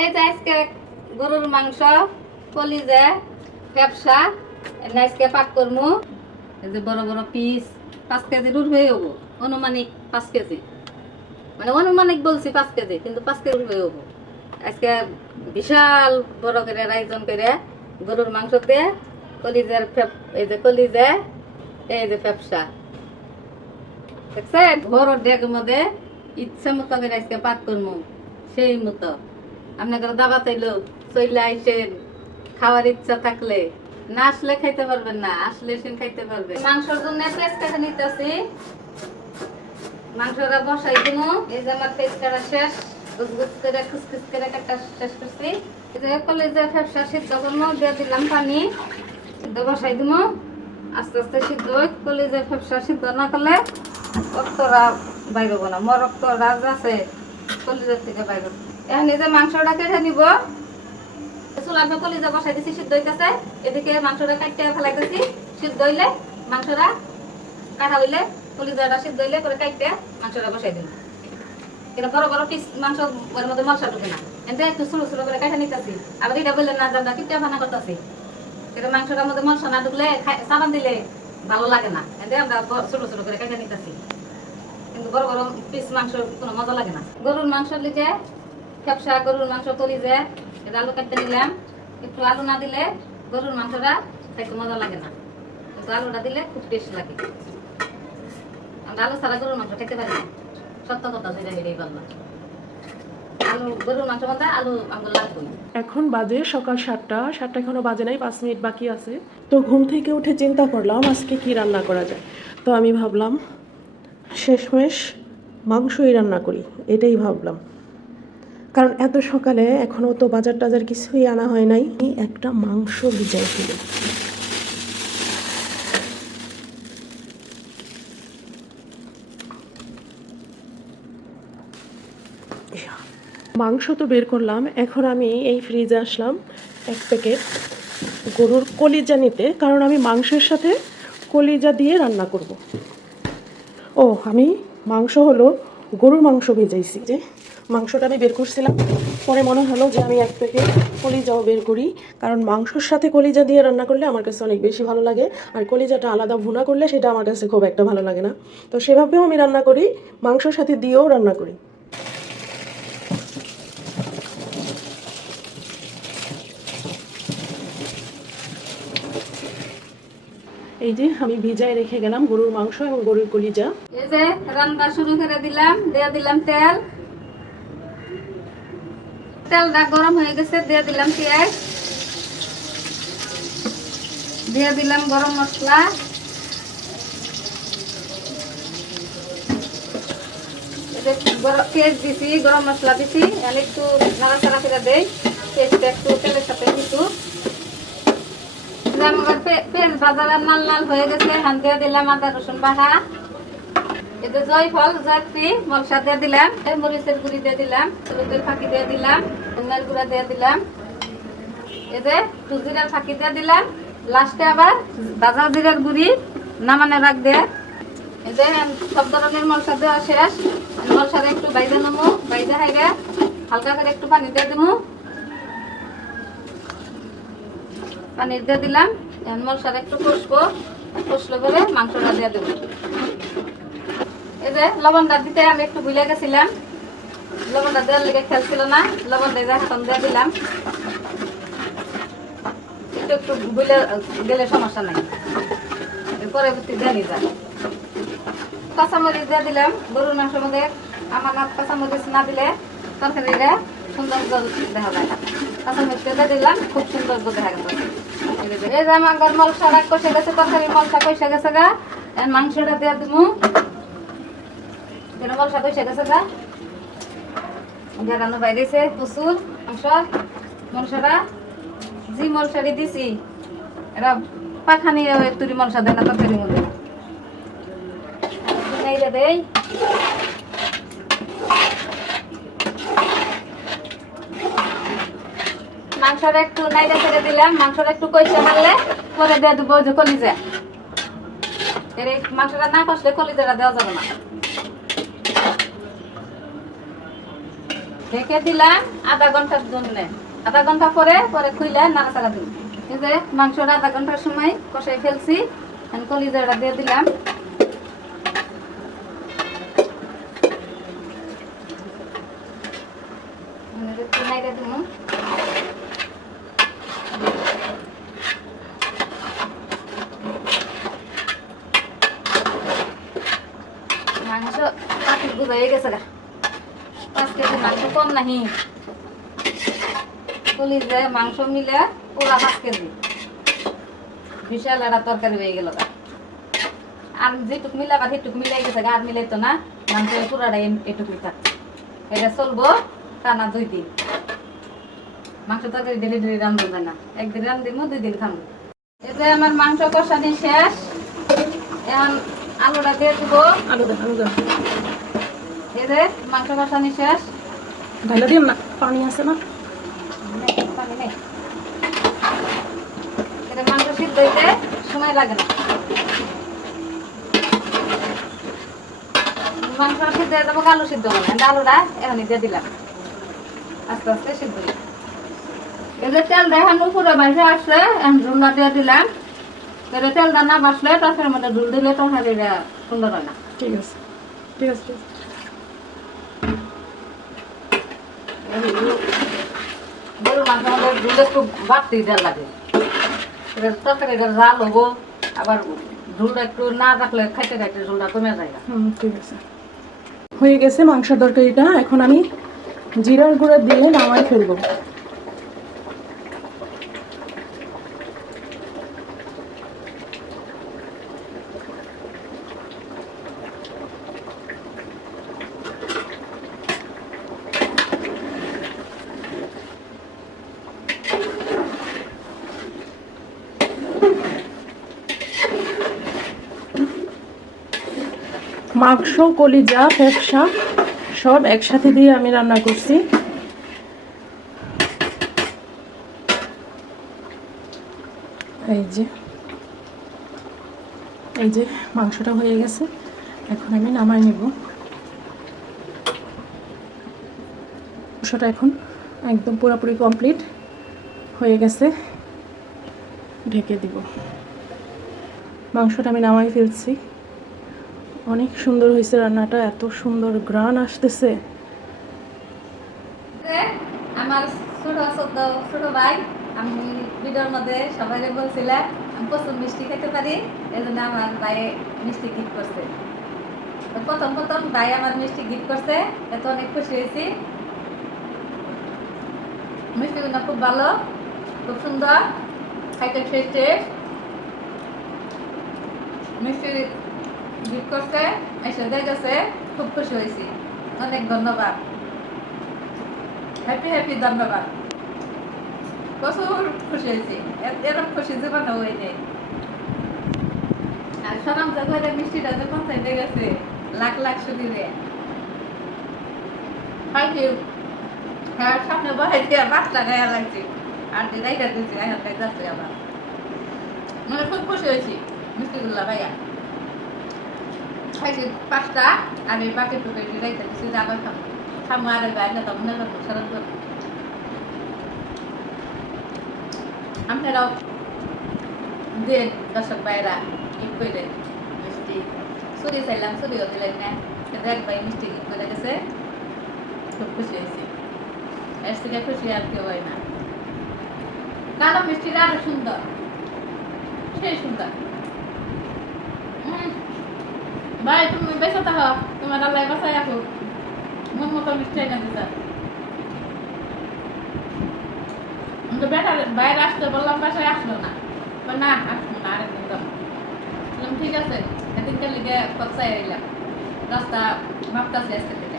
এই যে আজকে গরুর মাংস, কলিজা, ব্যবসা আজকে পাক করবো। এই যে বড় বড় পিস 5 কেজির হয়ে হবো, অনুমানিক 5 কেজি, মানে অনুমানিক বলছি 5 কেজি, কিন্তু 5 কেজি হয়ে হবো। আজকে বিশাল বড় করে আয়োজন করে গরুর মাংস দিয়ে কলিজার এই যে কলিজা, এই যে ব্যবসা দেখছেন, বড় ডেকের মধ্যে ইচ্ছা মতো করে আজকে পাক করবো। সেই মতো আপনাদের দাবা চাইলো চইলে আইসেন, খাওয়ার ইচ্ছা থাকলে, না আসলে খাইতে পারবেন না, আসলে সেন খাইতে পারবেন। মাংসের জন্য পেস্ট কেটে নিতেছি, মাংসটা বসাই দিব। এই যে আমার পেস্ট কাটা শেষ, গুজগুজ করে খুসখুস করে কাটা শেষ করছি। এই যে কলেজে ফ্যাপসা সিদ্ধ করবো, দিয়ে দিলাম পানি, সিদ্ধ বসাই দিব। আস্তে আস্তে সিদ্ধ হয়, কলেজে ফ্যাপসা সিদ্ধ না করলে রক্তরা বাইর হবো না, মর রক্ত রাজ আছে কলেজের থেকে বাইর। এখন এই যে মাংসটা কেটে নিব, চুলার পর কলিজা বসাই দিছি, সিদ্ধ হইতেছে। এদিকে মাংসটা কাটতে ফেলাইতেছি, সিদ্ধ হইলে মাংসটা কাটা হইলে কলিজাটা সিদ্ধ হইলে করে কাটতে মাংসটা বসাই দিন। এটা বড় বড় পিস মাংস ওর মধ্যে মশলা ঢুকে না, এতে একটু ছোটো ছোটো করে কাটা নিতেছি। আবার এটা বললেন না জানা কিপটা ফানা করতেছি, এটা মাংসটার মধ্যে মশলা না ঢুকলে চালান দিলে ভালো লাগে না, এতে আমরা ছোটো ছোটো করে কাটা নিতেছি। কিন্তু বড় বড় পিস মাংস কোনো মজা লাগে না। গরুর মাংস লিখে ব্যবসা, গরুর মাংস তলি যায়, এটা আলু কাটতে নিলাম। একটু আলু না দিলে গরুর মাংসটা খাইতে মজা লাগে না, কিন্তু আলুটা দিলে খুব টেস্ট লাগে। আমরা আলু ছাড়া গরুর মাংস খেতে পারি না, সত্য কথা যেটা এটাই বললাম। আলু গরুর মাংস মধ্যে আলু আমার লাগবে না। এখন বাজে সকাল 7টা এখনো বাজে নাই, 5 মিনিট বাকি আছে। তো ঘুম থেকে উঠে চিন্তা করলাম আজকে কি রান্না করা যায়। তো আমি ভাবলাম শেষমেশ মাংসই রান্না করি, এটাই ভাবলাম। কারণ এত সকালে এখনও তো বাজার টাজার কিছুই আনা হয় নাই। একটা মাংস ভিজাই ফেলি। মাংস তো বের করলাম, এখন আমি এই ফ্রিজে আসলাম 1 প্যাকেট গরুর কলিজা নিতে, কারণ আমি মাংসের সাথে কলিজা দিয়ে রান্না করব। ও আমি মাংস হলো গরুর মাংস ভেজাইছি, যে মাংসটা আমি বের করছিলাম, পরে মনে হলো যে আমি 1 প্যাকেট কলিজাও বের করি, কারণ মাংসর সাথে কলিজা দিয়ে রান্না করলে আমার কাছে অনেক বেশি ভালো লাগে, আর কলিজাটা আলাদা ভুনা করলে সেটা আমার কাছে খুব একটা ভালো লাগে না। তো সেভাবেও আমি রান্না করি, মাংসর সাথে দিয়েও রান্না করি। এই যে আমি ভিজায় রেখে গেলাম গরুর মাংস এবং গরুর কলিজা। এই যে রান্না শুরু করে দিলাম, দিয়ে দিলাম তেল, তেলটা গরম হয়ে গেছে, দিয়ে দিলাম পেঁয়াজ, দিয়ে দিলাম গরম মশলা, পেঁয়াজ দিছি, গরম মশলা দিছি, একটু নাড়াচাড়া করে দেই, পেঁয়াজটা একটু তেলের সাথে কিছু। পেঁয়াজ ভাজা লাল লাল হয়ে গেছে, হান দিয়ে দিলাম আদা রসুন বাটা, এতে জয়ফল জয়ত্রী মশলা দিয়ে দিলাম, মরিচের গুঁড়ি দিয়ে দিলাম, হলুদের ফাঁকি দিয়ে দিলাম, ধনিয়ার গুঁড়া দিয়ে দিলাম, এতে জিরার ফাঁকি দিয়ে দিলাম, লাস্টে আবার ভাজা জিরার গুঁড়ি নামানোর আগ দিয়ে। এতে সব ধরনের মশলা দেওয়া শেষ, মশলাটা একটু বাইজা নেবো, বাইজা হাইরে হালকা করে একটু পানি দিয়ে দেবো, পানি দিয়ে দিলাম। মশলাটা একটু কষবো, কষলে করে মাংসটা দিয়ে দেবো। এই যে লবণটা দিতে আমি একটু ভুলে গেছিলাম, লবণটা দেওয়ার লেগে খেয়াল ছিল না, লবণ দিয়ে হাতম দিয়ে দিলাম। একটু একটু ভুলে গেলে সমস্যা নাই, পরবর্তী দিয়ে নিয়ে যায়। কাঁচামরিচ দিয়ে দিলাম গরুর মাংসের মধ্যে, আমার কাঁচামরিচ না দিলে তরকারিটা সুন্দর দেখা যায়। কাঁচামরিচ দিয়ে দিলাম, খুব সুন্দর দেখা গেছে। এই যে আমার মশলা কষে গেছে, তরকারি মশলা কষে গেছে গা, মাংসটা দিয়ে দিব। মশলা কষে গেছে গা, গেরানো বাইরেছে প্রচুর মাংস। মশলাটা যে মশলাটি দিছি এরা পাখানি তুরি মশলা দেয় না তরকারির মধ্যে, দেয়। মাংসটা একটু নাইড়া ছেড়ে দিলাম, মাংসটা একটু কষে মারলে পরে দিয়ে দেবো যে কলিজা। মাংসটা না কষলে কলিজাটা দেওয়া যাবে না। ঢেকে দিলাম আধা ঘন্টার জন্য। আধা ঘন্টা পরে পরে খুইলে নাড়াচাড়া দিন। এই যে মাংসটা আধা ঘন্টার সময় কষাই ফেলছি, এখন কলিজাটা দিয়ে দিলাম। নাইড়া দিমু। মাংস পাতি বুঝা হয়ে গেছে গা। 5 কেজি মাংস কম নাহি, কলিজা মাংস মিলে পুরা 5 কেজি। বিশাল একটা তরকারি হয়ে গেল গা। আর যেটুক মিলাবার সেটুক মিলাই গেছে গা, আর মিলাইতো না। মাংস পুরাটাই এটুকুই থাকছে। এটা চলবো টানা 2 দিন। মাংস তরকারি ডেলি ডেলি রান্ধবো যায় না, একদিন রান্ধবো 2 দিন খাবো। এই যে আমার মাংস কষানি শেষ, এখন আলুটা দিয়ে দেবো। আলু দেন, আলু দেন। এই যে মাংস কষানি শেষ, ঢাইলা দিন না, পানি আছে না? পানি নেই। এটা মাংস সিদ্ধ হইতে সময় লাগে না। মাংস সিদ্ধ হয়ে যাবো, আলু সিদ্ধ হবে না। আলুটা এখনই দিয়ে দিলাম, আস্তে আস্তে সিদ্ধ হইবে। এই যে তেলটা এখন উপরে বাইরে আসলে এখন ঝুলনা দিয়ে দিলাম। এবার তেলটা না বাসলে তরকারির মধ্যে ঝুল দিলে তরকারিটা সুন্দর হয় না। ঠিক আছে, ঠিক আছে, ঠিক আছে। গরুর মাংস আমাদের ঝুল একটু বাড়তেই দেওয়া লাগে। এবার তরকারিটা জাল হবো, আবার ঝুলটা একটু না রাখলে খাইতে খাইতে ঝুলটা কমে যায়। ঠিক আছে, হয়ে গেছে মাংসের তরকারিটা। এখন আমি জিরার গুঁড়া দিয়ে নামাই ফেলবো। মাংস, কলিজা, ফ্যাপসা সব একসাথে দিয়ে আমি রান্না করছি। এই যে মাংসটা হয়ে গেছে, এখন আমি নামাই নিব। মাংসটা এখন একদম পুরোপুরি কমপ্লিট হয়ে গেছে, ঢেকে দিব। মাংসটা আমি নামাই ফেলছি। অনেক সুন্দর হয়েছে রান্নাটা, এত সুন্দর ঘ্রাণ আসতেছে। আমার ছোট ভাই, আমি ভিডিওর মধ্যে সবাই বলছিলাম আমি প্রচুর মিষ্টি খেতে পারি, এই জন্য আমার ভাই মিষ্টি গিফট করছে। প্রথম প্রথম ভাই আমার মিষ্টি গিফট করছে, এত অনেক খুশি হয়েছি। মিষ্টিগুলো খুব ভালো, খুব সুন্দর, খাইতে টেস্টে। মিষ্টি গিফট করছে, এসে দিয়ে গেছে, খুব খুশি হয়েছি। অনেক ধন্যবাদ, হ্যাপি হ্যাপি ধন্যবাদ। প্রচুর খুশি হয়েছি, এরকম খুশি জীবনে হয়ে নেই। আর সরম জায়গায় মিষ্টিটা যে পৌঁছাইতে গেছে লাখ লাখ শরীরে। হ্যাঁ, সামনে বহাই দিয়ে বাস লাগাইয়া লাগছে, আর রাইটা দিয়েছি, এখন খাই যাচ্ছে আবার। মানে খুব খুশি হয়েছি মিষ্টিগুলা ভাইয়া। খাইছি 5টা, আর এই বাকি টুকু রাইটা দিচ্ছি, আবার খাবো। খাবো আর বাইরে তো মনে করবো সারান করবো। আপনারাও দেন দর্শক ভাইরা, গিফট করে মিষ্টি। চুরি চাইলাম, চুরিও দিলেন না, কিন্তু এক ভাই মিষ্টি গিফট করে গেছে, খুব খুশি হয়েছি। এর থেকে খুশি আর কেউ হয় না। কালো মিষ্টিটা আরো সুন্দর, সেই সুন্দর। ভাই তুমি বেঁচে থাকো, তোমার আল্লাহ বাসায় রাখো, মন মতো মিষ্টি এনে দিতে। বাইরে আসতে বললাম, বাসায় আসলো না, না আসবো না, আরেকদিন যাবো। বললাম ঠিক আছে, এদিনকার লিগে পচাই এলাম, রাস্তা মাপতাছি আজকে থেকে।